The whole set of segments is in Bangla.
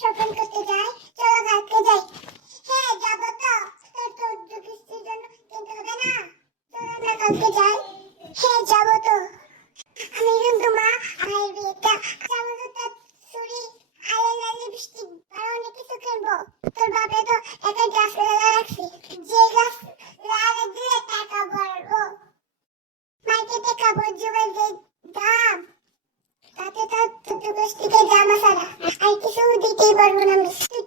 শপিং করতে যাই, চলো কালকে যাই। হ্যাঁ যাবো তো, তোর দুঃখিস্তির জন্য কিনতে হবে না, চলো না কালকে যাই। হ্যাঁ যাবো তো। আমি কিন্তু মা ভাইয়ের বিয়েটা জামা জুতা চুড়ি আইলাইনার লিপস্টিক আর অনেক কিছু কিনবো। তোর বাপে তো একটা গাছ লাগা রাখছি, যে গাছ লাগা দিয়ে টাকা ভরবো। মার্কেটে কাপড় জোগাড় যে দাম, তাতে তো দুঃখিস্তিকে জামা ছাড়া আর কিছু দিতেই পারবো না।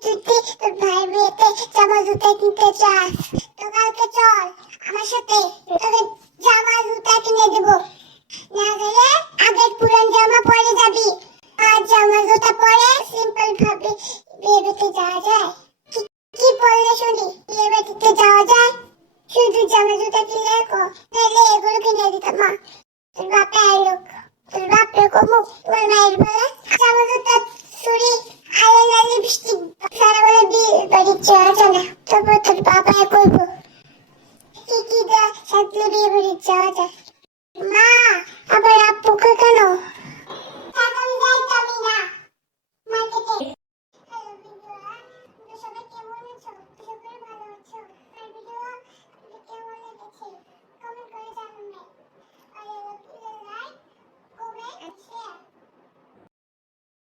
তুই তোর ভাইয়ের বিয়েতে জামা জুতা কিনতে চাস তো কালকে চল আমার সাথে, তোকে জামা জুতা কিনে দেবো। না গেলে আগের পুরান জামা পরে যাবি, আর জামা জুতা পরে সিম্পল ভাবে বিয়ে বাড়িতে যাওয়া যায়। কি বললে শুনি, বিয়ে বাড়িতে যাওয়া যায় শুধু জামা জুতা কিনলে কো, নাহলে এগুলো কিনে দিতাম মা। তোর বাপে আইলো, তোর বাপরে কমু তোমার মায়ের বলে জামা জুতা চুড়ি আইলাইনার লিপস্টিক সারা বলে বিয়ে বাড়ি যাওয়া যায় না। তারপর তোর বাবা করবো কি কি দেয় সাথে বিয়ে বাড়ি যাওয়া যায়।